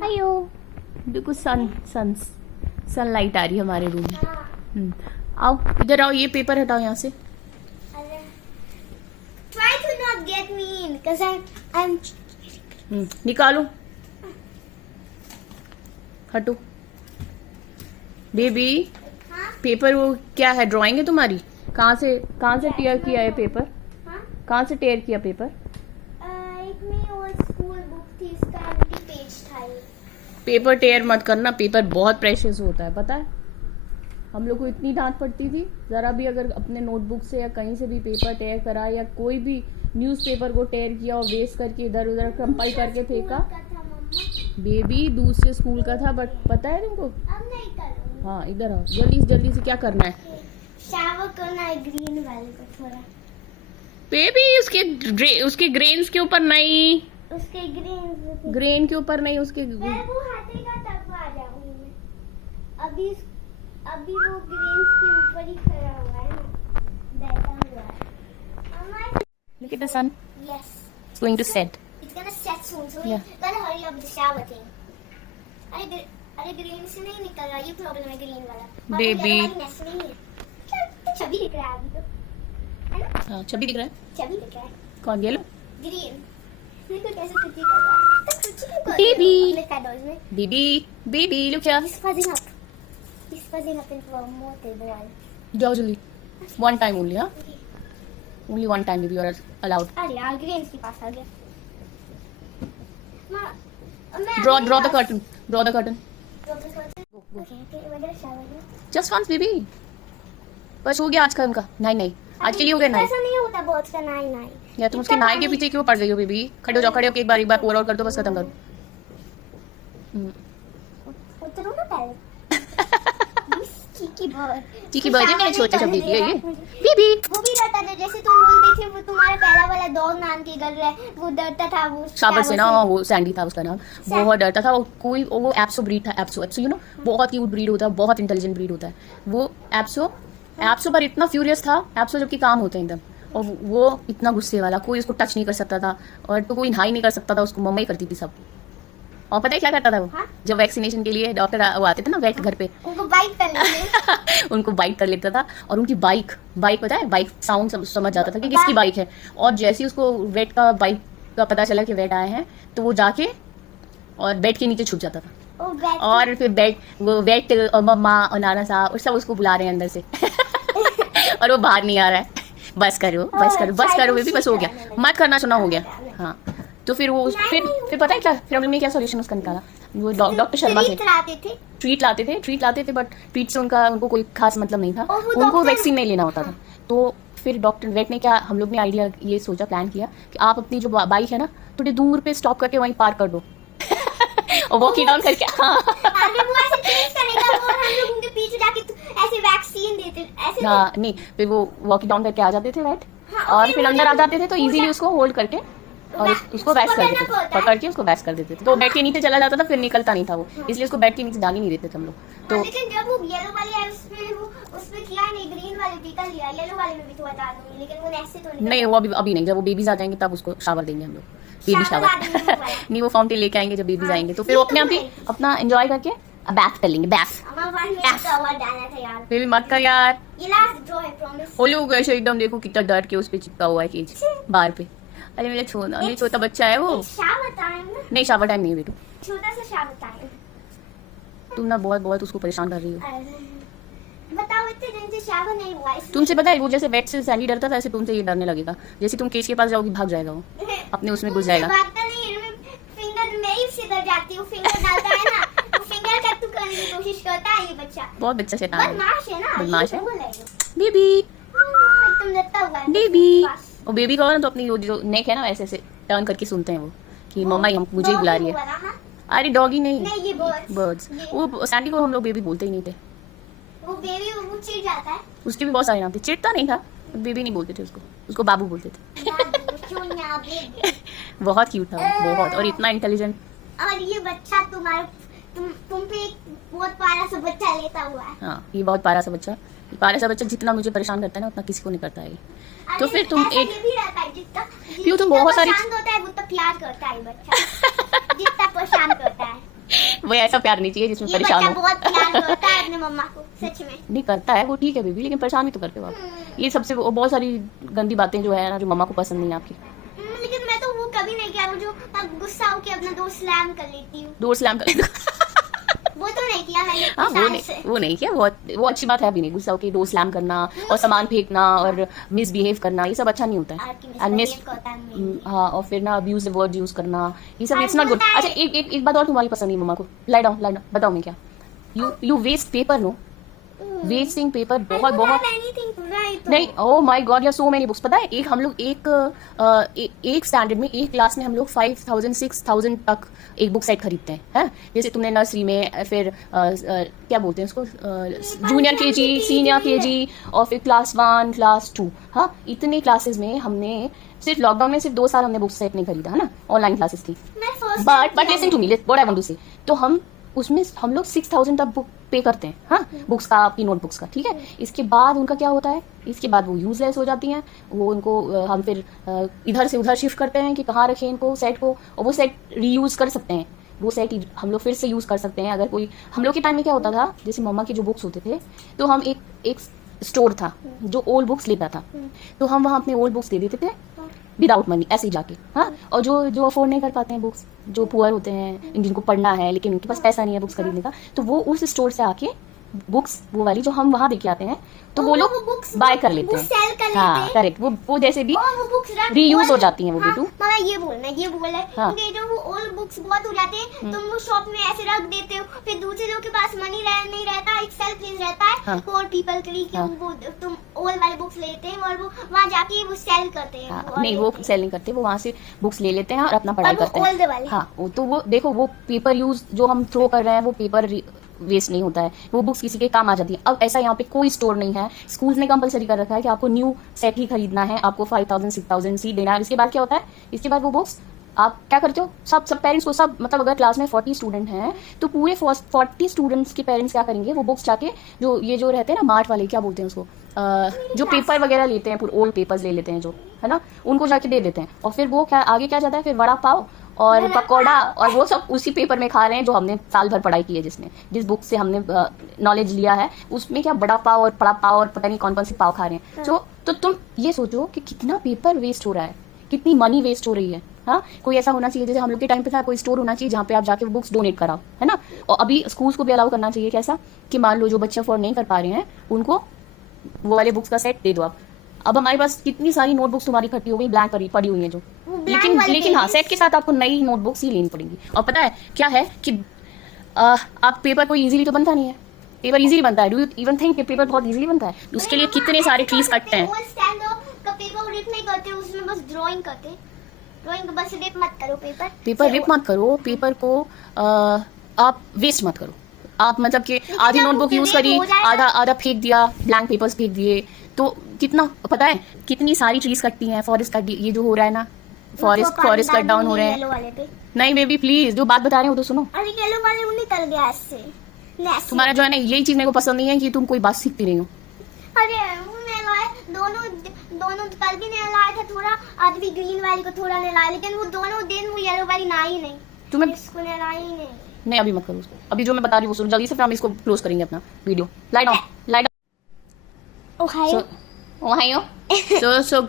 हायो देखो सनलाइट आ रही है हमारे रूम में। आओ इधर आओ, ये पेपर हटाओ यहाँ से। Try to not get me in, because I'm निकालो, हटो। बेबी पेपर वो क्या है, ड्राइंग है तुम्हारी? कहाँ से टेयर किया है पेपर? कहाँ से टेयर किया पेपर? एक में वो स्कूल बुक थी, इसका एम्प्टी पेज था ये। पेपर टेयर मत करना, पेपर बहुत प्रेशियस होता है, पता है? हम लोग को इतनी डांट पड़ती थी, जरा भी अगर अपने नोटबुक से या कहीं से भी पेपर टेयर करा या कोई भी न्यूज़पेपर को टेयर किया और वेस्ट करके इधर उधर कंपाइल करके फेंका। बेबी दूसरे स्कूल का था, बट पता है तुमको? अब नहीं करूँगी। हाँ इधर आओ, जल्दी से क्या करना है? शावर करना है ग्रीन वाले को थोड़ा। बेबी उसके ग्रेन्स के ऊपर नहीं, उसके ग्रेन के ऊपर नहीं, उसके मैं वो हाथे का तक आ जाऊंगी मैं। अभी वो ग्रेन्स के ऊपर ही खड़ा हुआ है ना, बैठा हुआ है। Look at the sun. Yes. It's going to set. It's gonna set soon, so Yeah. we gotta hurry up with the shower thing. अरे ग्रीन से नहीं निकल रहा, ये प्रॉब्लम है ग्रीन वाला। Baby. नेस नहीं है। छवि दिख रहा है अभी तो, है ना? हाँ छवि दिख रहा है। छवि दिख रहा है। कौन, ये लो? ग्रीन। देखो कैसे कुछ कर रहा है। तो कुछ नहीं कर Baby. अपने shadows में। Baby look here. He's fuzzing up. He's fuzzing up into a mortal ball. जाओ जल्दी। One time only, हाँ? Only one time baby you are allowed. अरे यार ग्रेन्स के पास आ गया। Draw the curtain. Draw the curtain. Okay, we're gonna shower now. Just once baby. बस हो गया आज का उनका। नहीं आज के लिए हो गया नहीं। ऐसा नहीं होता बहुत का नहीं। या तुम उसके नाई के पीछे क्यों पड़ गई हो बेबी? खड़े हो जाओ, खड़े होकर एक बार पोर आउट कर दो, बस खत्म करो। उतरो ना पहले। चीकी बर्थडे मेरे छोटे सब बेबी है ये। बेबी वो भी डरता था, जैसे तुम बोलते थे वो तुम्हारा पहला वाला डॉग नाम के घर है, वो डरता था। वो शावर से ना, वो सैंडी था उसका नाम, बहुत डरता था। वो एप्सो ब्रीड था, एप्सो यू नो, बहुत क्यूट ब्रीड होता है, बहुत इंटेलिजेंट ब्रीड होता है वो एप्सो पर इतना फ्यूरियस था एप्सो, जबकि काम होते हैं एकदम। और वो इतना गुस्से वाला, कोई उसको टच नहीं कर सकता था, और तो कोई नहाई नहीं कर सकता था, उसको मम्मा ही करती थी सब। और पता है क्या करता था वो? जब वैक्सीनेशन के लिए डॉक्टर वो आते थे ना वेट घर पे, उनको बाइट कर लेते उनको बाइट कर लेता था। और उनकी बाइक पता है, बाइक साउंड समझ जाता था कि किसकी बाइक है। और जैसे ही उसको वेट का बाइक का पता चला कि वेट आए हैं, तो वो जाके और बेड के नीचे छुप जाता था। और फिर वो वेट और मम्मा और नाना साहब और सब उसको बुला रहे हैं अंदर से और वो बाहर नहीं आ रहा है। बस करो बेबी, बस हो गया, मत करना, सुना हो गया। हाँ तो फिर वो फिर पता है क्या, फिर हम लोग ने क्या सोल्यूशन उसका निकाला? वो डॉक्टर शर्मा के ट्रीट लाते थे, बट ट्रीट से उनको कोई खास मतलब नहीं था, उनको वैक्सीन नहीं लेना होता था। तो फिर डॉक्टर वेट ने क्या, हम लोग ने आइडिया ये सोचा, प्लान किया कि आप अपनी जो बाइक है ना थोड़ी दूर पे स्टॉप करके वहीं पार्क कर दो और वॉकी डाउन करके। हाँ नहीं, फिर वो वॉकी डाउन करके आ जाते थे वेट, और फिर अंदर आ जाते थे, तो इजीली उसको होल्ड करके और उसको वैक्स कर देते थे, पकड़ के उसको वैक्स कर देते थे। तो बेड के नीचे चला जाता था, फिर निकलता नहीं था वो, इसलिए उसको बेड के नीचे जाने नहीं देते थे हम लोग। तो लेकिन जब वो येलो वाली है उसमें किया नहीं, ग्रीन वाले टीका लिया, येलो वाले में भी तो बता दूंगी, लेकिन वो ऐसे तो नहीं, वो अभी नहीं, जब वो बेबीज आ जाएंगे तब उसको शावर देंगे हम लोग, बेबी शावर नहीं, वो फाउंटेन लेके आएंगे जब बेबीज आएंगे, तो फिर वो अपने आप ही अपना एंजॉय करके बैथ कर लेंगे। बेबी मत कर यार, ये लास्ट ड्रॉ है, प्रॉमिस। वो लोग ऐसे एकदम देखो कितना डर के उस पे चिपका हुआ है केज बाहर पे। अरे मेरा छोटा बच्चा है वो। शावर टाइम नहीं, शावर टाइम नहीं है बेटू, छोटा सा शावर टाइम। तुम ना बहुत उसको परेशान कर रही हो। बताओ, इतने दिन से शावर नहीं हुआ। तुमसे पता है, वो जैसे वेट से सैंडी डरता था, ऐसे तुमसे ये डरने लगेगा। जैसे तुम केज के पास जाओगी भाग जाएगा वो, अपने उसमें घुस जाएगा। फिंगर में ही से डर जाती हूँ, फिंगर डालता है ना, तो फिंगर टैटू करने की कोशिश करता है ये बच्चा। बहुत बच्चा शैतान है, बदमाश है ना, बदमाश है। बेबी एकदम डरता हुआ है बेबी। और बेबी को ना तो अपनी जो नेक है ना ऐसे ऐसे टर्न करके सुनते हैं वो कि मम्मा मुझे ही बुला रही है। अरे डॉगी नहीं, ये बर्ड्स। वो सैंडी को हम लोग बेबी बोलते ही नहीं थे, वो बेबी वो चिढ़ जाता है। उसके भी बहुत सारे नाम थे, चिढ़ता नहीं था, बेबी नहीं बोलते थे उसको बाबू बोलते थे। बहुत क्यूट था बहुत, और इतना इंटेलिजेंट। और ये बच्चा तुम पे एक बहुत प्यारा सा बच्चा लेता हुआ है। हाँ ये बहुत प्यारा सा बच्चा जितना मुझे परेशान करता है ना उतना किसी को नहीं करता है। तो फिर तुम एक भी रहता है जितना पीयू तुम बहुत सारी परेशान होता है वो तो प्यार करता है बच्चा जितना परेशान करता है वो ऐसा प्यार नहीं चाहिए जिसमें ये परेशान बच्चा हो। बहुत प्यार करता है अपने मम्मा को सच में। नहीं करता है वो ठीक है बेबी, लेकिन परेशान भी तो करते हो आप। ये सबसे वो बहुत सारी गंदी बातें जो है ना, जो मम्मा को पसंद नहीं है आपकी। लेकिन मैं तो वो कभी नहीं किया, वो जो गुस्सा होके अपना दोस्त स्लैम कर लेती हूँ डोर स्लैम कर वो तो नहीं किया मैंने हाँ इतनी साल से। वो नहीं किया, वो अच्छी बात है भी नहीं। गुस्सा होकर डोर स्लैम करना और सामान फेंकना और मिसबिहेव करना, ये सब अच्छा नहीं होता है। और misbehave करता है मेरे। हाँ, और फिर ना अब्यूजिव वर्ड यूज करना, ये सब इट्स नॉट गुड। होता है। अच्छा एक बात और तुम्हारी पसंद नहीं मम्मा को। लाई डाउन बताओ मैं क्या। You waste paper, no wasting paper बहुत बहुत नहीं। ओह माय गॉड, या सो मेनी बुक्स। पता है एक हम लोग एक स्टैंडर्ड में, एक क्लास में हम लोग 5000 6000 तक एक बुक सेट खरीदते हैं। जैसे तुमने नर्सरी में, फिर क्या बोलते हैं उसको, जूनियर केजी, सीनियर केजी, और फिर क्लास 1 क्लास 2। हाँ, इतने क्लासेस में हमने सिर्फ लॉकडाउन में सिर्फ 2 साल हमने बुक सेट नहीं खरीदा, है ना, ऑनलाइन क्लासेस थी। But listen to me, what I want to say, तो हम उसमें हम लोग 6000 तक बुक पे करते हैं, हाँ, बुक्स का, आपकी नोटबुक्स का, ठीक है। इसके बाद उनका क्या होता है, इसके बाद वो यूजलेस हो जाती हैं। वो उनको हम फिर इधर से उधर शिफ्ट करते हैं कि कहाँ रखें इनको, सेट को, और वो सेट रीयूज कर सकते हैं। वो सेट हम लोग फिर से यूज कर सकते हैं। अगर कोई, हम लोग के टाइम में क्या होता था, जैसे मम्मा के जो बुक्स होते थे, तो हम एक स्टोर था जो ओल्ड बुक्स लेता था, तो हम वहाँ अपने ओल्ड बुक्स दे देते थे विदाउट मनी, ऐसे ही जाके। हाँ, और जो अफोर्ड नहीं कर पाते हैं बुक्स, जो पुअर होते हैं, जिनको पढ़ना है लेकिन उनके पास पैसा नहीं है बुक्स खरीदने का, तो वो उस स्टोर से आके बुक्स, वो वाली जो हम वहाँ देके आते हैं, तो वो लोग बाय कर लेते हैं। हाँ करेक्ट, वो जैसे भी रीयूज हो जाती हैं वो भी। मामा ये बोल है हाँ। क्योंकि जो वो ओल्ड बुक्स बहुत हो जाते हैं, तुम वो शॉप में ऐसे रख देते हो, फिर दूसरे लोग के पास मनी नहीं रहता, एक सेल्फ प्लेस रहता है हाँ। फॉर पीपल के लिए कि हाँ। वो तुम ओल्ड वाले बुक्स लेते हैं और वो वहाँ जाके वो सेल करते हैं। हाँ, नहीं वो सेल नहीं करते, वो वहाँ से बुक्स ले लेते हैं और अपना पढ़ाई करते हैं। ओल्ड वाले हाँ, तो वो देखो, वो पेपर यूज जो हम थ्रो कर रहे हैं, वो पेपर वेस्ट नहीं होता है, वो बुक्स किसी के काम आ जाती है। अब ऐसा यहाँ पे कोई स्टोर नहीं है, स्कूल्स ने कंपलसरी कर रखा है कि आपको न्यू सेट ही खरीदना है, आपको 5000 6000 सीट देना है। इसके बाद क्या होता है, इसके बाद वो बुक्स आप क्या करते हो, सब पेरेंट्स को, सब मतलब अगर क्लास में 40 स्टूडेंट हैं तो पूरे 40 स्टूडेंट्स के पेरेंट्स क्या करेंगे, वो बुक्स जाके जो रहते हैं ना मार्ट वाले, क्या बोलते हैं उसको, जो पेपर वगैरह लेते हैं, पूरे ओल्ड पेपर्स ले लेते हैं जो, है ना, उनको जाके दे देते हैं। और फिर वो क्या आगे क्या जाता है, फिर वड़ा पाव और पकौड़ा, और वो सब उसी पेपर में खा रहे हैं जो हमने साल भर पढ़ाई की है, जिस बुक से हमने नॉलेज लिया है, उसमें क्या बड़ा पाव और बड़ा पाव और पता नहीं कौन कौन से पाव खा रहे हैं। तो तुम ये सोचो कि कितना पेपर वेस्ट हो रहा है, कितनी मनी वेस्ट हो रही है। हाँ, कोई ऐसा होना चाहिए, जैसे हम लोग के टाइम पे था, कोई स्टोर होना चाहिए जहाँ पे आप जाके बुक्स डोनेट कराओ, है ना। और अभी स्कूल्स को भी अलाउ करना चाहिए, कैसा कि मान लो जो बच्चे अफोर्ड नहीं कर पा रहे हैं, उनको वो वाले बुक्स का सेट दे दो आप। अब हमारे पास कितनी सारी नोटबुक्स तुम्हारी इकट्ठी हो गई, ब्लैंक पड़ी हुई है जो, लेकिन हाँ, सेट के साथ आपको नई नोटबुक्स ही लेनी पड़ेंगी। और पता है क्या है कि आप पेपर कोई इजीली तो बनता नहीं है, पेपर इजीली बनता है। डू यू इवन थिंक कि पेपर बहुत इजीली बनता है? उसके लिए कितने सारे ट्रीज कटते हैं। पेपर रिप नहीं करते, उसमें बस ड्राइंग करते, ड्राइंग बस रिप मत करो पेपर रिप मत करो, पेपर को आप वेस्ट मत करो। आप मतलब कि आधी नोटबुक यूज करी, आधा फेंक दिया, ब्लैंक पेपर्स फेंक दिए, तो कितना, पता है कितनी सारी ट्रीज कटती हैं। फॉरेस्ट कट, ये जो हो रहा है ना, फॉरेस्ट कट डाउन हो रहे हैं। नहीं बेबी प्लीज, जो बात बता रहे हो तो सुनो। अरे येलो वाले वो निकल गया इससे। तुम्हारा जो है ना, यही चीज मेरे को पसंद नहीं है कि तुम कोई बात सीखती नहीं हो। अरे दोनों कल भी नहीं लाया था थोड़ा, आज भी ग्रीन वाली को थोड़ा नहीं लाया, लेकिन वो दोनों दिन वो येलो वाली ना ही नहीं, तुम्हें इसको नहीं लाई ही नहीं। अभी मत करो उसको, अभी जो मैं बता रही हूँ सुनो जल्दी से, फिर हम इसको क्लोज करेंगे अपना video. Light on. Ohio. So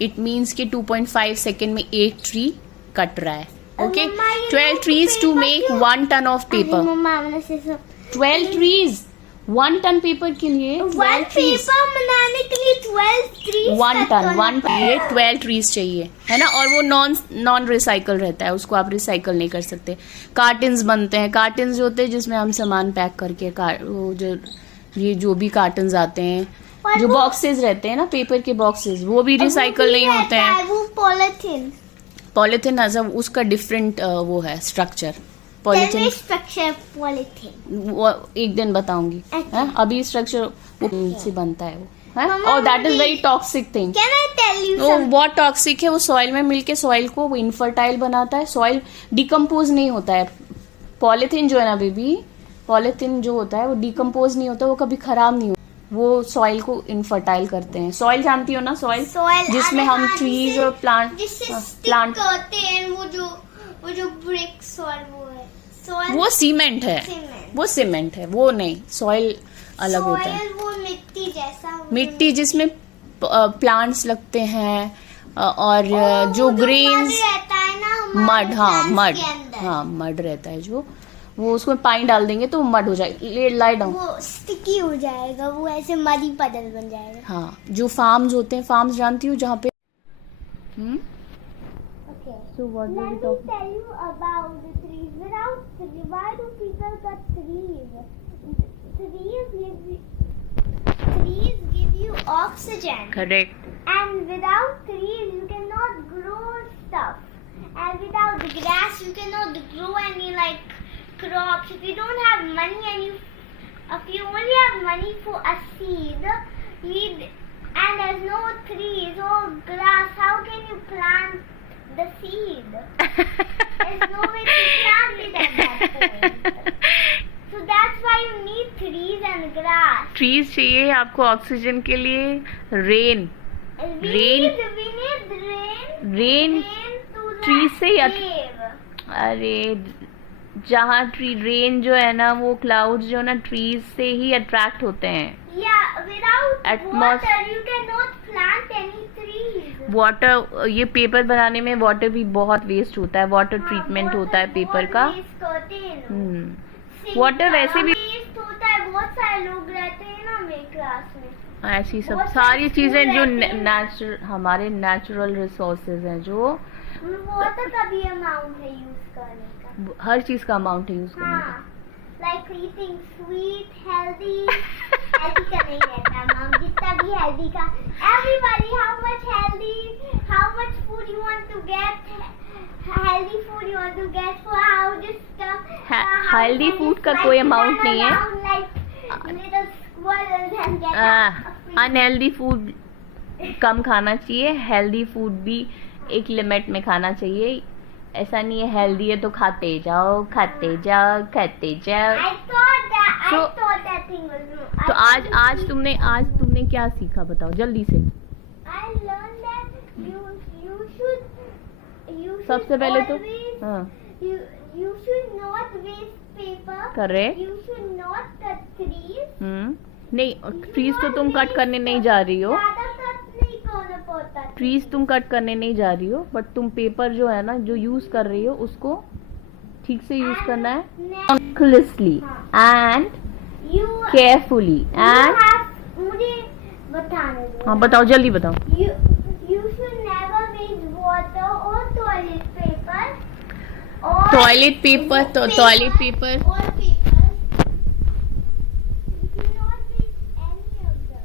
it means कि 2.5 सेकेंड में एक ट्री कट रहा है। Okay, 12 trees to make 1 ton of paper। 12 trees 1 ton paper के लिए, 1 पेपर बनाने के लिए 12 trees 1 ton 12 trees चाहिए, है ना। और वो नॉन रिसाइकल रहता है, उसको आप रिसाइकल नहीं कर सकते। कार्टन्स बनते हैं, कार्टन्स जो होते हैं जिसमें हम सामान पैक करके, वो जो भी कार्टन्स आते हैं, जो बॉक्सेस रहते हैं ना, पेपर के बॉक्सेस, वो भी रिसाइकल नहीं होते हैं। वो पॉलिथीन उसका डिफरेंट वो है स्ट्रक्चर। पॉलिथीन वो एक दिन बताऊंगी, है? अभी स्ट्रक्चर वो से बनता है वो, है? और that is very toxic thing. वो बहुत टॉक्सिक है, वो सॉइल में मिलके सॉइल को वो इनफर्टाइल बनाता है, सॉइल डिकम्पोज नहीं होता है। पॉलिथीन जो है ना बेबी, पॉलिथीन जो होता है वो डिकम्पोज नहीं होता, वो कभी खराब नहीं होता, वो सॉइल को इनफर्टाइल करते हैं। सॉइल जानती हो ना, सॉइल Soil, जिसमें अरे हम हाँ, ट्रीज जिसे- और प्लांट जिससे प्लांट stick होते हैं, वो जो ब्रिक सॉइल वो है सॉइल। वो सीमेंट है, सीमेंट। वो सीमेंट है, वो नहीं, सॉइल अलग होता है। सॉइल वो मिट्टी जैसा वो मिट्टी जिसमें प्लांट्स लगते हैं और ओ, जो वो ग्रेन्स मड रहता है ना हमारे मड, हाँ plants मड, के अंदर। हाँ मड रहता है जो, वो उसमें पानी डाल देंगे तो मड हो जाएगा, लाई डाउन। वो स्टिकी हो जाएगा, वो ऐसे मरी पदल बन जाएगा। हाँ, जो फार्म्स होते हैं, फार्म्स जानती हो जहाँ पे Okay. So what do Let we me talk? tell you about the trees. Why do people cut trees? Trees give you oxygen. Correct. And without trees, you cannot grow stuff. And without the grass, you cannot grow any like crops. If you don't have money if you only have money for a seed, and there's no trees or grass, how can you plant the seed? There's no way to plant it at that point. So that's why you need trees and grass. Trees चाहिए आपको oxygen के लिए, rain We Rain. need rain. Rain To trees से ही save. अरे जहाँ tree rain जो है ना, वो क्लाउड्स जो ना ट्रीज से ही अट्रैक्ट होते हैं। Yeah, without Atmos- water, you cannot plant any trees. Water, ये पेपर बनाने में वाटर भी बहुत वेस्ट होता है, वाटर ट्रीटमेंट होता है पेपर का। waste करते हैं लोग। हम्म, water वैसे भी- waste होता है, बहुत सारे लोग रहते हैं ना मेरे क्लास में। ऐसी सब बहुत सारी सारे चीजें फूल जो रहते हैं। नेचुरल, हमारे नेचुरल रिसोर्सेज हैं, जो वाटर का भी अमाउंट है यूज करने का। हर चीज का अमाउंट है यूज करने का। हाँ, like eating sweet, healthy का नहीं रहता अमाउंट, जितना भी हेल्दी का। Everybody, how much food you want to get, healthy food you want to get for how this stuff. healthy food का कोई amount नहीं है। Like little squirrels and get a free- unhealthy food कम खाना चाहिए, healthy food भी एक limit में खाना चाहिए। ऐसा नहीं है हेल्दी है तो खाते जाओ खाते जाओ खाते जाओ। I thought So- that thing was wrong. तो आज तुमने क्या सीखा, बताओ जल्दी से। I learned that you should सबसे पहले तो always- हाँ you should not waste paper. Correct. You should not cut trees. नहीं, ट्रीज तो तुम कट करने नहीं जा रही हो, ज़्यादा cut नहीं करना पड़ता। ट्रीज तुम कट करने नहीं जा रही हो, बट तुम पेपर जो है ना, जो यूज कर रही हो, उसको ठीक से यूज करना है, consciously and You carefully and. मुझे बताने दो। हाँ बताओ, जल्दी बताओ। You should never waste water or toilet paper. Or toilet paper, तो toilet paper or paper. You should not waste any of the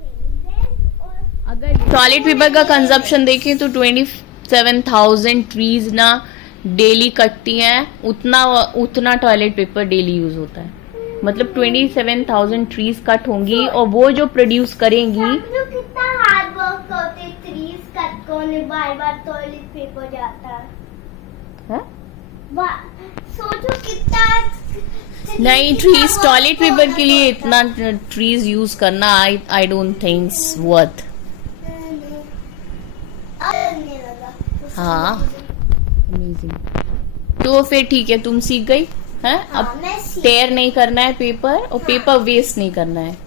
things. Or अगर टॉयलेट पेपर का कंजप्शन देखें तो 27,000 ट्रीज ना डेली कटती हैं, उतना टॉयलेट पेपर डेली यूज होता है। मतलब 27,000 ट्रीज कट होंगी और वो जो प्रोड्यूस करेंगी। समझो कितना हार्ड वर्क करते trees कट करने, बार टॉयलेट पेपर जाता है। है? सोचो कितना नहीं, ट्रीज टॉयलेट पेपर के लिए इतना ट्रीज यूज करना आई डोंट थिंक्स वर्थ। हाँ, अमेजिंग। तो फिर ठीक है, तुम सीख गई है। अब टेयर नहीं करना है पेपर, और पेपर वेस्ट नहीं करना है।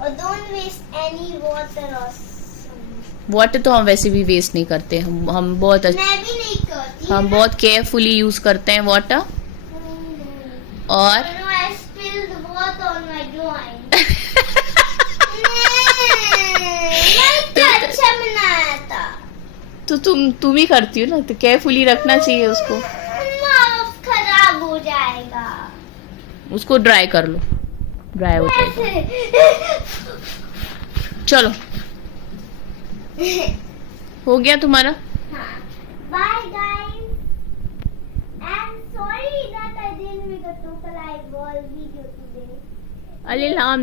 और डोंट वेस्ट एनी वाटर और वाटर तो हम वैसे भी वेस्ट नहीं करते, हम बहुत मैं भी नहीं करती। हम बहुत केयरफुली यूज करते हैं वाटर। और I spilled water on my drawing. मैं अच्छा बनाया था। तो तुम ही करती हो ना, तो केयरफुली रखना चाहिए उसको। माउस खराब हो जाएगा। उसको ड्राई कर लो, ड्राई हो जाएगा। चलो, हो गया तुम्हारा। Bye guys. I'm sorry that I didn't make a Toka Live World video today. Alilham,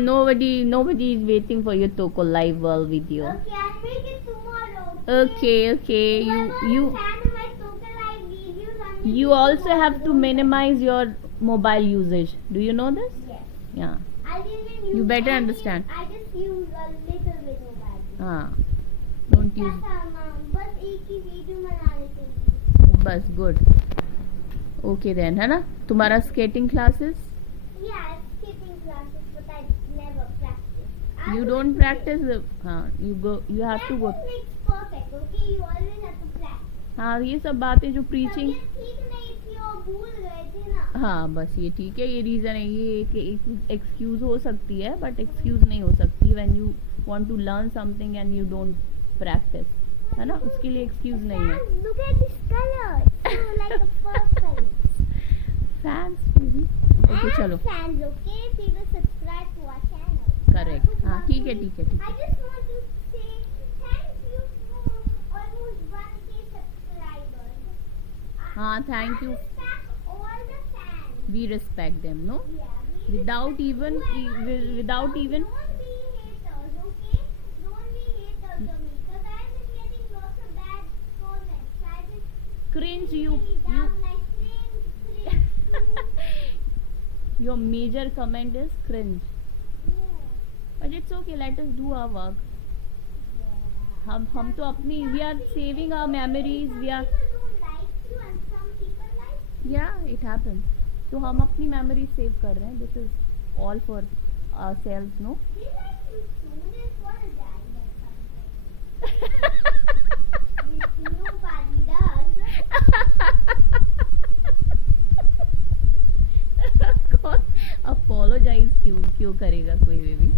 nobody is waiting for your Toko Live World video. Okay, I'll make it tomorrow. Okay. Whoever You is fan of my Toka Live videos, I'm making you also tomorrow. have to minimize your mobile usage. Do you know this? Yes. Yeah. I didn't You better understand. I just use a little bit mobile. हाँ, don't use. बस एक ही video बनाने के लिए. बस good. Okay then, है ना? तुम्हारा skating classes? Yeah, skipping classes, but I never practice. You don't practice. हाँ, you have to go. Practice makes perfect. Okay, you always have to practice. हाँ, ये सब बातें जो प्रीचिंग. तबीयत ठीक नहीं थी और भूल गए थे ना. हाँ, बस ये ठीक है, ये रीजन है, ये एक एक्सक्यूज हो सकती है, बट एक्सक्यूज नहीं हो सकती when you want to learn something and you don't practice, है ना? उसके लिए एक्सक्यूज नहीं है. Fans, look at this color. So like a purple. Fans भी. ओके चलो. Fans, okay? People subscribe to our channel. Correct. हाँ, ठीक है ठीक है ठीक I है. just want to say thank you for almost 1K subscribers. हाँ, thank you. I respect all the fans. We respect them, no? Yeah, Without even. Don't be haters, okay? Don't be haters of me, because I've been getting lots of bad comments. I just Cringe, really you. down like cringe. Your major comment is cringe. Yeah. But it's okay, let us do our work. हम तो अपनी, we are saving our memories, we are. People don't like you and some people like you. Yeah, it happens. तो हम अपनी memories save कर रहे हैं. This is all for ourselves, no? They like you too. There's one guy or something. Which nobody does. Apologize क्यों करेगा कोई भी?